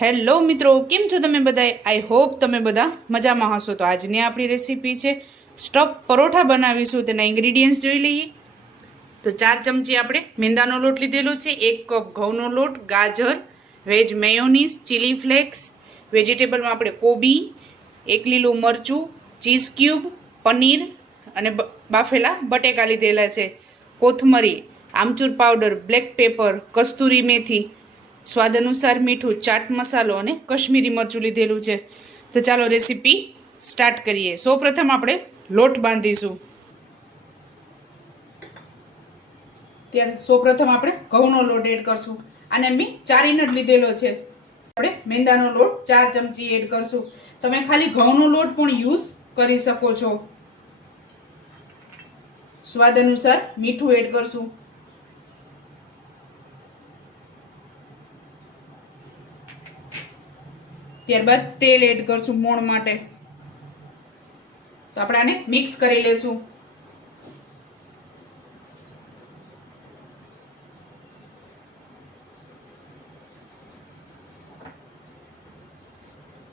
Hello મિત્રો, કેમ છો તમે બધા? આઈ હોપ તમે બધા મજામાં હશો. તો આજની આપણી રેસીપી છે સ્ટફ પરોઠા બનાવીશું. તેના ઇન્ગ્રીડિયન્ટ્સ જોઈ લઈએ. તો 4 ચમચી આપણે મેંદાનો લોટ લીધેલો છે, 1 કપ ઘઉંનો લોટ, ગાજર, વેજ મેયોનીઝ, ચીલી ફ્લેક્સ, વેજીટેબલમાં આપણે કોબી, 1 લીલું મરચું, ચીઝ ક્યુબ, પનીર અને બાફેલા બટેકા લીધેલા છે, કોથમરી, આમચૂર પાવડર, બ્લેક પેપર, કસ્તુરી મેથી, સ્વાદ અનુસાર મીઠું, ચાટ મસાલો અને કશ્મીરી મરચું લીધેલું છે. તો ચાલો રેસીપી સ્ટાર્ટ કરીએ. સૌપ્રથમ આપણે લોટ બાંધીશું. સૌપ્રથમ આપણે ઘઉંનો લોટ એડ કરશું. આને મેં 4 ઇંચ લીધેલો છે. આપણે મેંદાનો લોટ 4 ચમચી એડ કરશું. તમે ખાલી ઘઉંનો લોટ પણ યુઝ કરી શકો છો. સ્વાદ અનુસાર મીઠું એડ કરશું. ત્યારબાદ તેલ એડ કરશું મોણ માટે. તો આપણે આને મિક્સ કરી લેશું.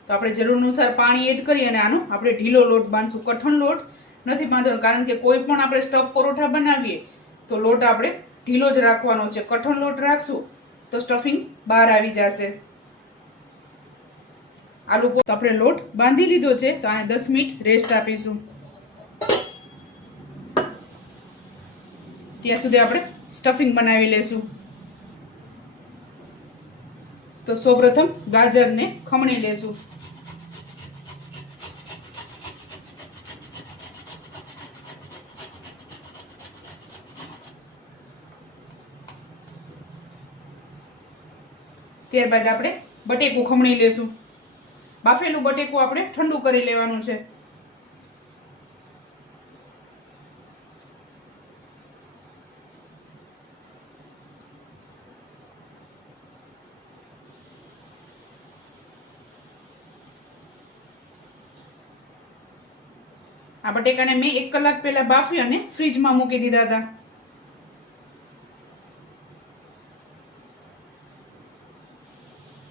તો આપણે જરૂર અનુસાર પાણી એડ કરી અને આનો આપણે ઢીલો લોટ બાંધશું. કઠણ લોટ નથી બાંધવાનો, કારણ કે કોઈ પણ આપણે સ્ટફ પરોઠા બનાવીએ તો લોટ આપણે ઢીલો જ રાખવાનો છે. કઠણ લોટ રાખશું તો સ્ટફિંગ બહાર આવી જશે. આલુ તો આપણે લોટ બાંધી લીધો છે. તો આને 10 મિનિટ રેસ્ટ આપીશું. ત્યાં સુધી આપણે સ્ટફિંગ બનાવી લેશું. તો સૌપ્રથમ ગાજરને ખમણી લેશું. ત્યારબાદ આપણે બટેકું ખમણી લેશું. બાફેલું બટેકું આપણે ઠંડુ કરી લેવાનું છે. આ બટેકાને મેં 1 કલાક પહેલા બાફી અને ફ્રીજમાં મૂકી દીધા હતા.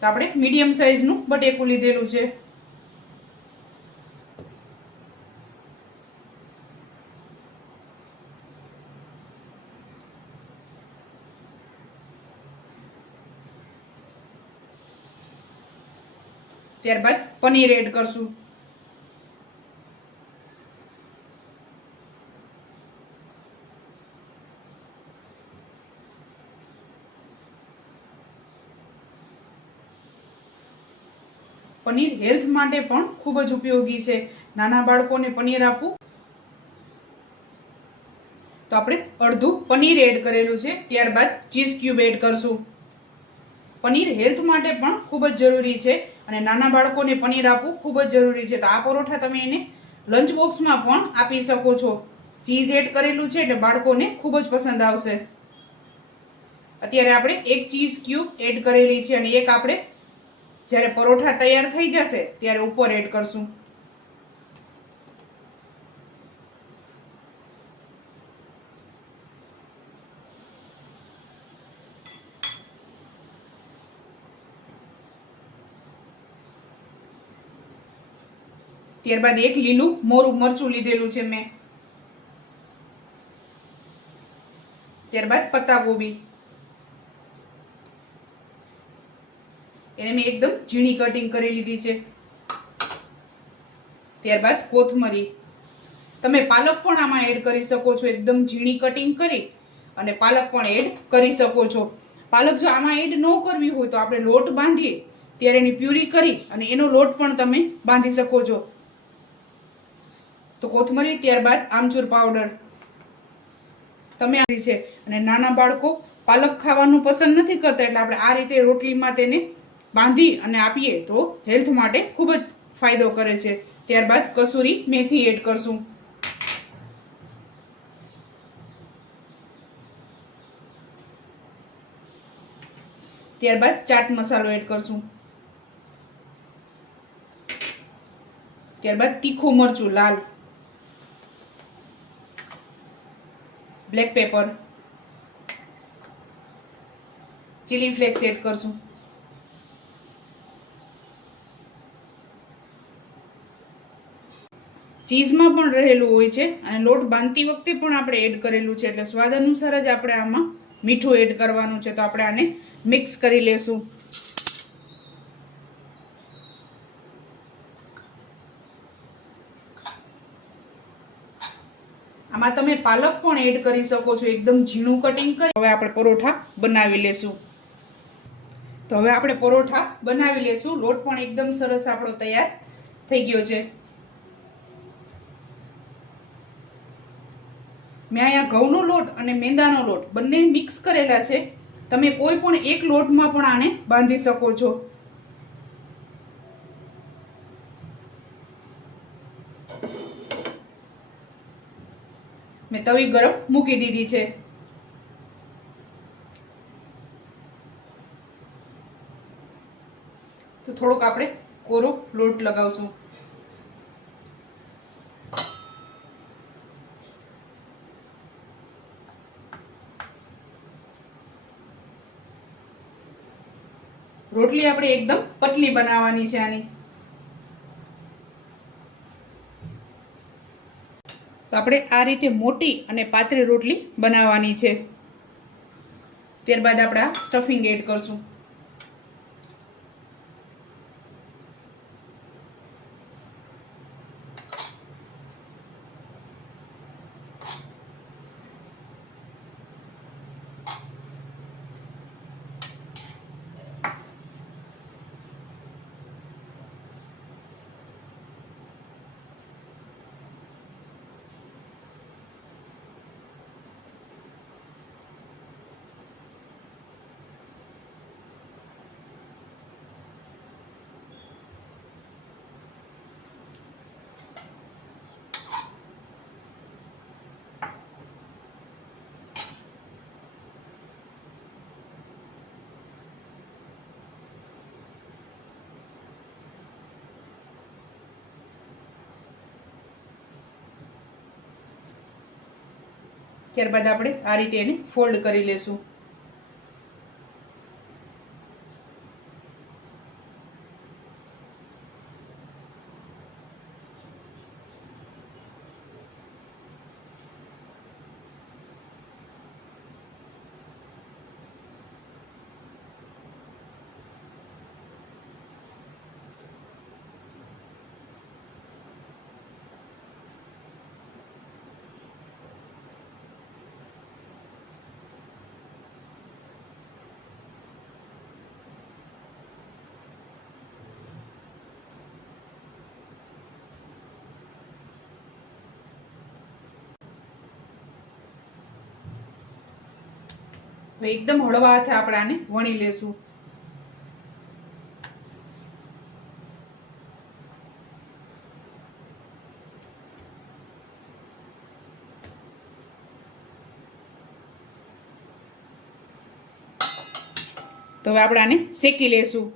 તો આપણે મીડિયમ સાઈઝનું બટેકું લીધેલું છે. ત્યારબાદ પનીર એડ કરશું. પનીર હેલ્થ માટે પણ ખૂબ જ ઉપયોગી છે. નાના બાળકોને પનીર આપવું. તો આપણે અડધું પનીર એડ કરેલું છે. ત્યારબાદ ચીઝ ક્યુબ એડ કરશું. પનીર હેલ્થ માટે પણ ખૂબ જ જરૂરી છે અને નાના બાળકોને પનીર આપવું ખૂબ જ જરૂરી છે. તો આ પરોઠા તમે એને લંચ બોક્સમાં પણ આપી શકો છો. ચીઝ એડ કરેલું છે એટલે બાળકોને ખૂબ જ પસંદ આવશે. અત્યારે આપણે 1 ચીઝ ક્યુબ એડ કરેલી છે અને એક આપણે જ્યારે પરોઠા તૈયાર થઈ જશે ત્યારે ઉપર એડ કરશું. ત્યારબાદ 1 લીલું મોરું મરચું લીધેલું છે મેં. ત્યારબાદ પત્તા ગોબી, એને મેં એકદમ ઝીણી કટિંગ કરી લીધી છે. ત્યારબાદ કોથમરી. તમે પાલક પણ આમાં એડ કરી શકો છો. એકદમ ઝીણી કટિંગ કરી અને પાલક પણ એડ કરી શકો છો. પાલક જો આમાં એડ ન કરવી હોય તો આપણે લોટ બાંધીએ ત્યારે એની પ્યુરી કરી અને એનો લોટ પણ તમે બાંધી શકો છો. તો કોથમરી, ત્યારબાદ આમચૂર પાવડર તમે છે. અને નાના બાળકો પાલક ખાવાનું પસંદ નથી કરતા એટલે આપણે આ રીતે રોટલીમાં તેને બાંધી અને આપીએ તો હેલ્થ માટે ખૂબ જ ફાયદો કરે છે. ત્યારબાદ કસૂરી મેથી એડ કરશું. ત્યારબાદ ચાટ મસાલો એડ કરશું. ત્યારબાદ તીખું મરચું લાલ, black pepper, chilli flakes add કરશું. ચીઝમાં પણ રહેલું હોય છે અને લોટ બાંધતી વખતે પણ આપણે એડ કરેલું છે, એટલે સ્વાદ અનુસાર જ આપણે આમાં મીઠું એડ કરવાનું છે. તો આપણે આને મિક્સ કરી લેશું. આમાં તમે પાલક પણ એડ કરી શકો છો, એકદમ ઝીણું કટિંગ કરી. હવે આપણે પરોઠા બનાવી લેશું. તો હવે આપણે પરોઠા બનાવી લેશું. લોટ પણ એકદમ સરસ આપણો તૈયાર થઈ ગયો છે. મેં અહીંયા ઘઉંનો લોટ અને મેંદાનો લોટ બંને મિક્સ કરેલા છે. તમે કોઈ પણ એક લોટમાં પણ આને બાંધી શકો છો. મેં તવી ગરમ મૂકી દીધી છે. તો થોડોક આપણે કોરો લોટ લગાવશું. રોટલી આપણે એકદમ પતલી બનાવવાની છે આની. તો આપણે આ રીતે મોટી અને પાતળી રોટલી બનાવવાની છે. ત્યારબાદ આપણે આ સ્ટફિંગ એડ કરશું. ત્યારબાદ આપણે આ રીતે એને ફોલ્ડ કરી લેશું. હવે એકદમ હળવા હાથે આપણે આને વણી લેશું. તો હવે આપણે આને શેકી લેશું.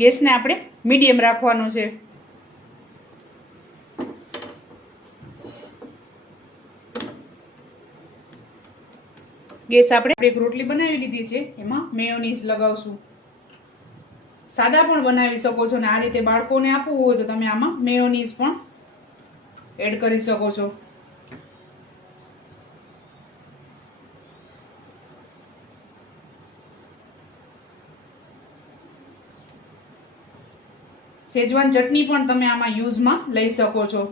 ગેસને આપણે મીડિયમ રાખવાનો છે. ગેસ આપણે એક રોટલી બનાવી લીધી છે, એમાં મેયોનીઝ લગાવશું. સાદા પણ બનાવી શકો છો, ને આ રીતે બાળકોને આપવું હોય તો તમે આમાં મેયોનીઝ પણ એડ કરી શકો છો. શેજવાન ચટણી પણ તમે આમાં યુઝમાં લઈ શકો છો.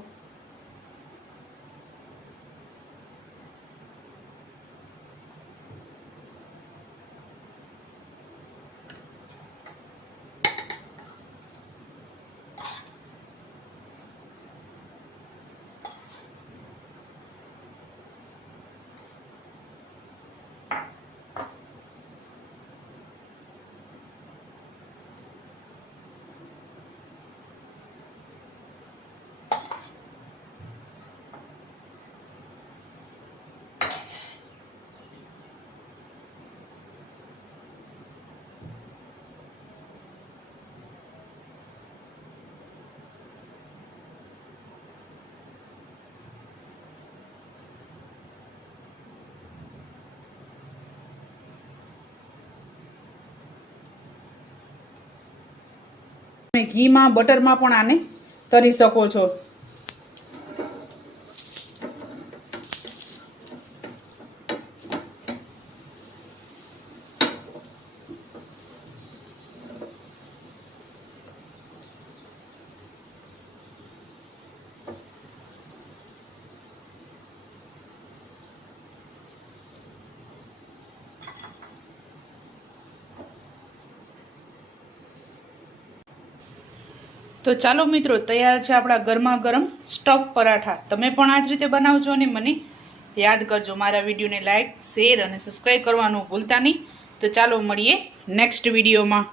ઘીમાં બટરમાં પણ આને તળી શકો છો. તો ચાલો મિત્રો, તૈયાર છે આપણા ગરમા ગરમ સ્ટફ પરાઠા. તમે પણ આ જ રીતે બનાવજો અને મને યાદ કરજો. મારા વિડીયોને લાઈક, શેર અને સબસ્ક્રાઈબ કરવાનું ભૂલતા નહીં. તો ચાલો મળીએ નેક્સ્ટ વિડીયોમાં.